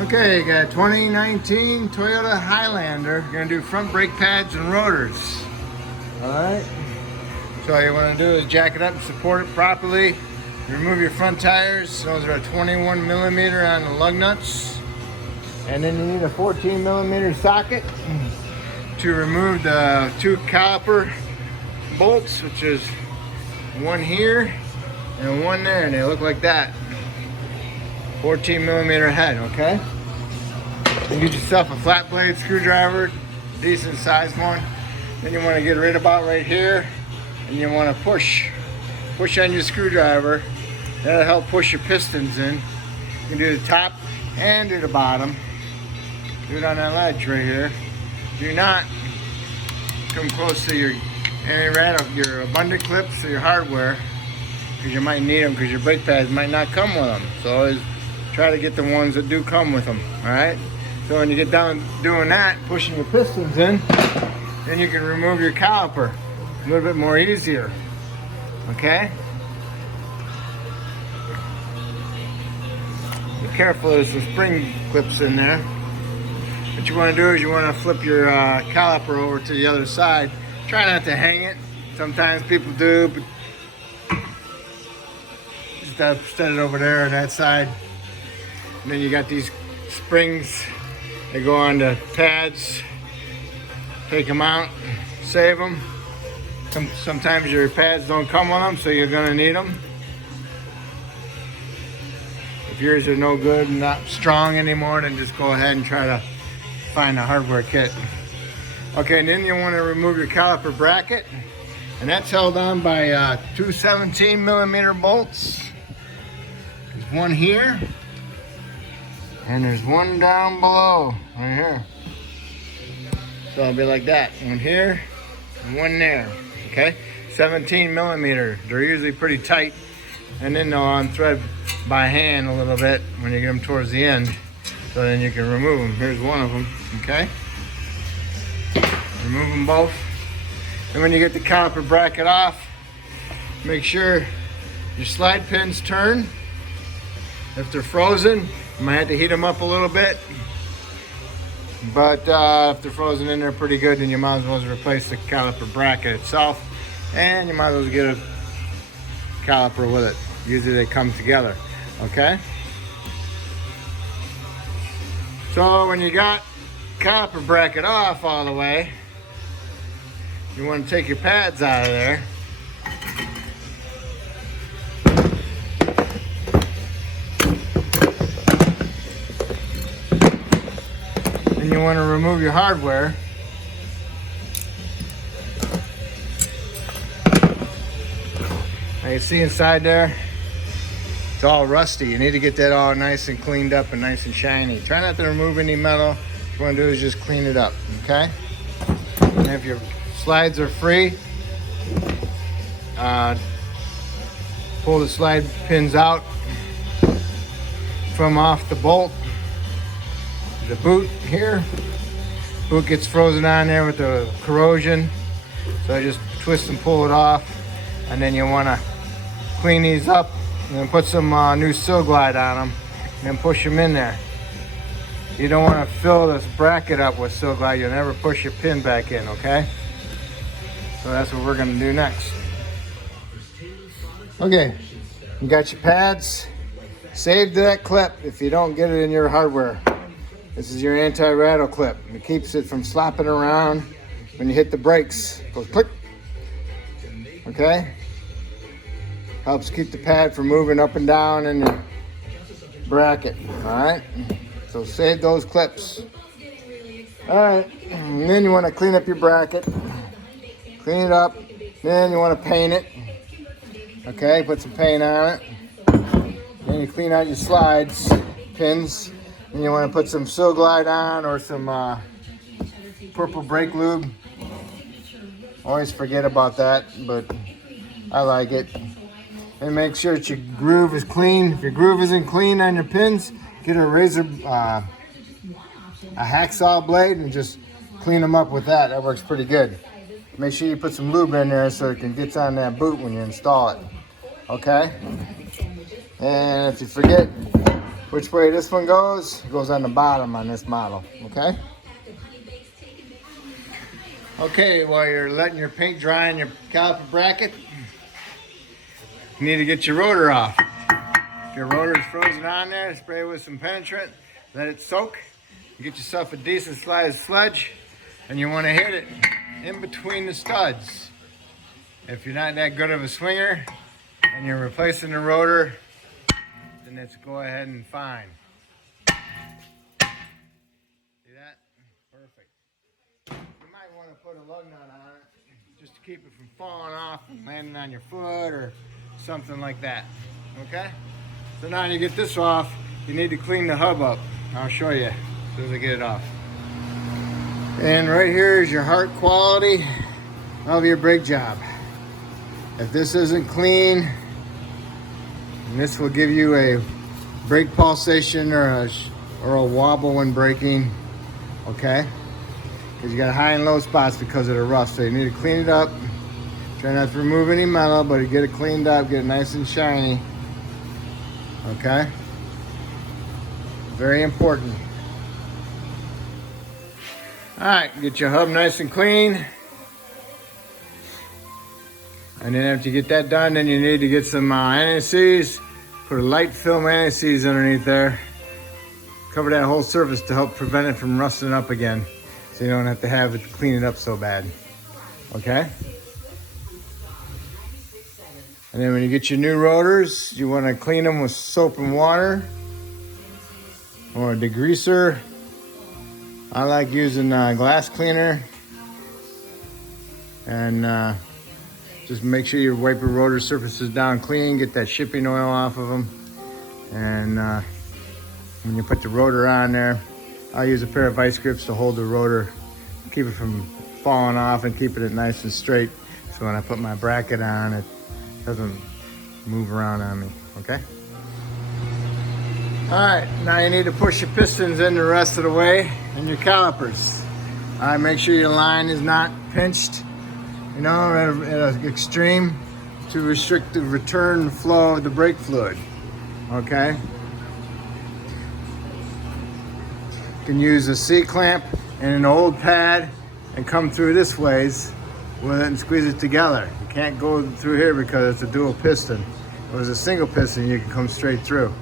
Okay, got a 2019 Toyota Highlander. Gonna do front brake pads and rotors. Alright. So all you want to do is jack it up and support it properly. Remove your front tires. Those are a 21 millimeter on the lug nuts. And then you need a 14 millimeter socket to remove the two caliper bolts, which is one here and one there, and they look like that. 14 millimeter head, okay? You get yourself a flat blade screwdriver, decent sized one. Then you want to get right about right here, and you want to push on your screwdriver. That'll help push your pistons in. You can do the top and do the bottom. Do it on that ledge right here. Do not come close to your abundant clips or your hardware, because you might need them, because your brake pads might not come with them. So always try to get the ones that do come with them. All right. So when you get done doing that, pushing your pistons in, then you can remove your caliper a little bit more easier. Okay. Be careful, there's some spring clips in there. What you want to do is you want to flip your caliper over to the other side. Try not to hang it. Sometimes people do, but just set it over there on that side. And then you got these springs that go on the pads. Take them out, save them. Sometimes your pads don't come with them, so you're going to need them. If yours are no good and not strong anymore, then just go ahead and try to find a hardware kit. Okay, and then you want to remove your caliper bracket, and that's held on by two 17 millimeter bolts. There's one here, and there's one down below, right here. So it'll be like that, one here and one there, okay? 17 millimeter, they're usually pretty tight, and then they'll unthread by hand a little bit when you get them towards the end, so then you can remove them. Here's one of them, okay? Remove them both. And when you get the caliper bracket off, make sure your slide pins turn. If they're frozen, you might have to heat them up a little bit. But if they're frozen in there pretty good, then you might as well replace the caliper bracket itself. And you might as well get a caliper with it. Usually they come together, okay? So when you got caliper bracket off all the way, you want to take your pads out of there. And you want to remove your hardware. Now you see inside there, it's all rusty. You need to get that all nice and cleaned up and nice and shiny. Try not to remove any metal. What you want to do is just clean it up, okay? And if your slides are free, pull the slide pins out from off the bolt. The boot here, boot gets frozen on there with the corrosion, so I just twist and pull it off, and then you want to clean these up and then put some new Sil Glide on them and then push them in there. You don't want to fill this bracket up with Sil Glide. You'll never push your pin back in, okay? So that's what we're going to do next. Okay, you got your pads. Save that clip if you don't get it in your hardware. This is your anti-rattle clip. It keeps it from slopping around when you hit the brakes. It goes click. Okay? Helps keep the pad from moving up and down in the bracket. Alright? So save those clips. Alright, and then you want to clean up your bracket. Clean it up. Then you want to paint it. Okay, put some paint on it. Then you clean out your slides, pins. And you want to put some Sil Glide on or some purple brake lube. Always forget about that, but I like it. And make sure that your groove is clean. If your groove isn't clean on your pins, get a razor, a hacksaw blade, and just clean them up with that. That works pretty good. Make sure you put some lube in there so it can get on that boot when you install it. Okay? And if you forget, which way this one goes, it goes on the bottom on this model, okay? Okay, while you're letting your paint dry in your caliper bracket, you need to get your rotor off. If your rotor is frozen on there, spray with some penetrant, let it soak. You get yourself a decent sized sludge, and you want to hit it in between the studs. If you're not that good of a swinger and you're replacing the rotor, then it's go ahead and fine. See that? Perfect. You might want to put a lug nut on it just to keep it from falling off and landing on your foot or something like that. Okay? So now you get this off, you need to clean the hub up. I'll show you as soon as I get it off. And right here is your heart quality of your brake job. If this isn't clean, this will give you a brake pulsation or a wobble when braking, okay? Because you got high and low spots because of the rust, so you need to clean it up. Try not to remove any metal, but get it cleaned up, get it nice and shiny, okay? Very important. All right, get your hub nice and clean. And then after you get that done, then you need to get some anti-seize. Put a light film anti-seize underneath there. Cover that whole surface to help prevent it from rusting up again. So you don't have to have it clean it up so bad. Okay? And then when you get your new rotors, you want to clean them with soap and water or a degreaser. I like using glass cleaner. And just make sure you wipe your rotor surfaces down clean, get that shipping oil off of them. And when you put the rotor on there, I'll use a pair of vice grips to hold the rotor, keep it from falling off and keeping it nice and straight. So when I put my bracket on, it doesn't move around on me, okay? All right, now you need to push your pistons in the rest of the way and your calipers. All right, make sure your line is not pinched, you know, at an extreme to restrict the return flow of the brake fluid, okay? You can use a C-clamp and an old pad and come through this ways with it and squeeze it together. You can't go through here because it's a dual piston. If it was a single piston, you can come straight through.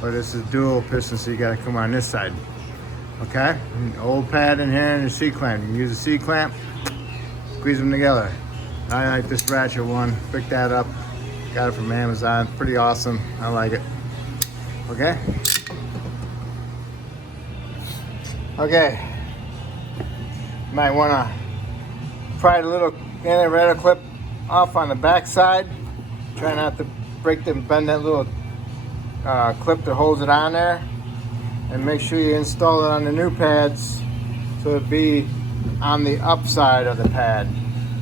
But this is dual piston, so you gotta come on this side, okay? An old pad in here and a C-clamp. You can use a C-clamp, squeeze them together. I like this ratchet one, picked that up, got it from Amazon, pretty awesome, I like it, okay? Okay, might wanna pry the little anti-rattle clip off on the back side. Try not to break them, bend that little clip that holds it on there. And make sure you install it on the new pads so it'll be on the upside of the pad.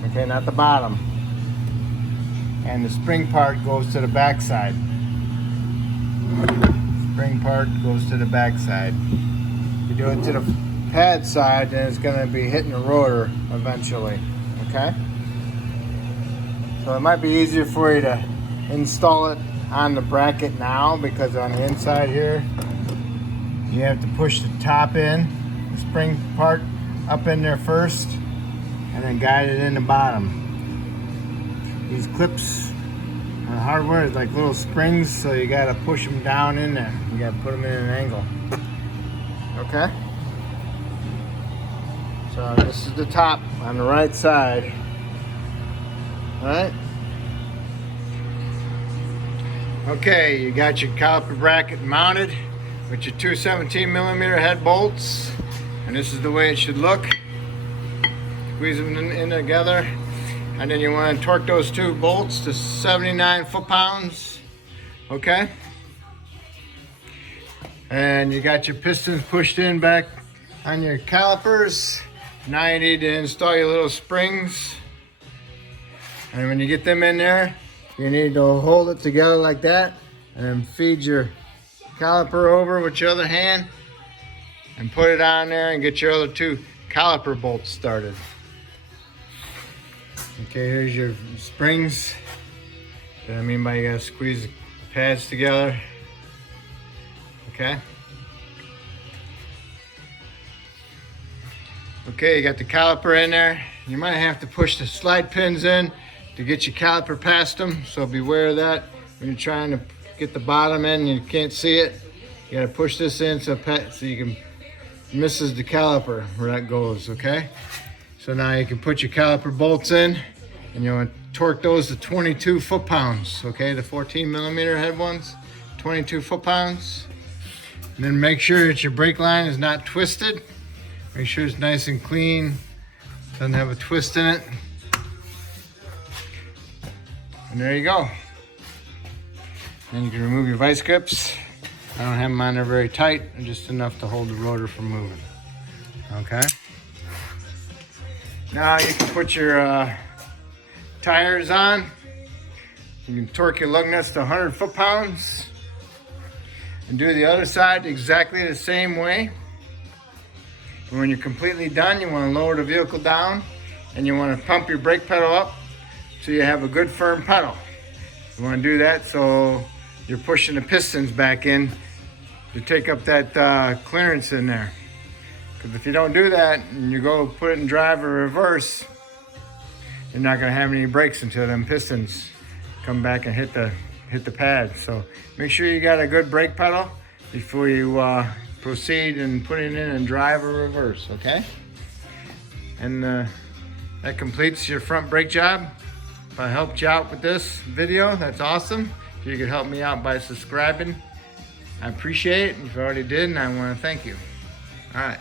Okay, not the bottom. And the spring part goes to the back side. Spring part goes to the back side. If you do it to the pad side, then it's gonna be hitting the rotor eventually, okay? So it might be easier for you to install it on the bracket now, because on the inside here, you have to push the top in, the spring part up in there first, and then guide it in the bottom. These clips on hardware is like little springs, so you gotta push them down in there. You gotta put them in an angle, okay? So this is the top on the right side, all right? Okay, you got your caliper bracket mounted with your two 17mm head bolts, and this is the way it should look. Squeeze them in together, and then you want to torque those two bolts to 79 foot-pounds, okay? And you got your pistons pushed in back on your calipers. Now you need to install your little springs, and when you get them in there, you need to hold it together like that, and then feed your caliper over with your other hand and put it on there and get your other two caliper bolts started. Okay, here's your springs. What I mean by you gotta squeeze the pads together. okay? Okay, you got the caliper in there. You might have to push the slide pins in to get your caliper past them, so beware of that. When you're trying to get the bottom in and you can't see it, you gotta push this in so you can misses the caliper where that goes, okay? So now you can put your caliper bolts in, and you want to torque those to 22 foot-pounds, okay? The 14 millimeter head ones, 22 foot-pounds. And then make sure that your brake line is not twisted. Make sure it's nice and clean, doesn't have a twist in it. And there you go. Then you can remove your vice grips. I don't have them on there very tight, just enough to hold the rotor from moving. Okay. Now you can put your tires on. You can torque your lug nuts to 100 foot-pounds and do the other side exactly the same way. And when you're completely done, you want to lower the vehicle down and you want to pump your brake pedal up so you have a good firm pedal. You want to do that so you're pushing the pistons back in to take up that clearance in there. Because if you don't do that and you go put it in drive or reverse, you're not going to have any brakes until them pistons come back and hit the pad. So make sure you got a good brake pedal before you proceed and put it in drive or reverse, okay? And that completes your front brake job. If I helped you out with this video, that's awesome. If you could help me out by subscribing, I appreciate it. If you already did, and I want to thank you. All right.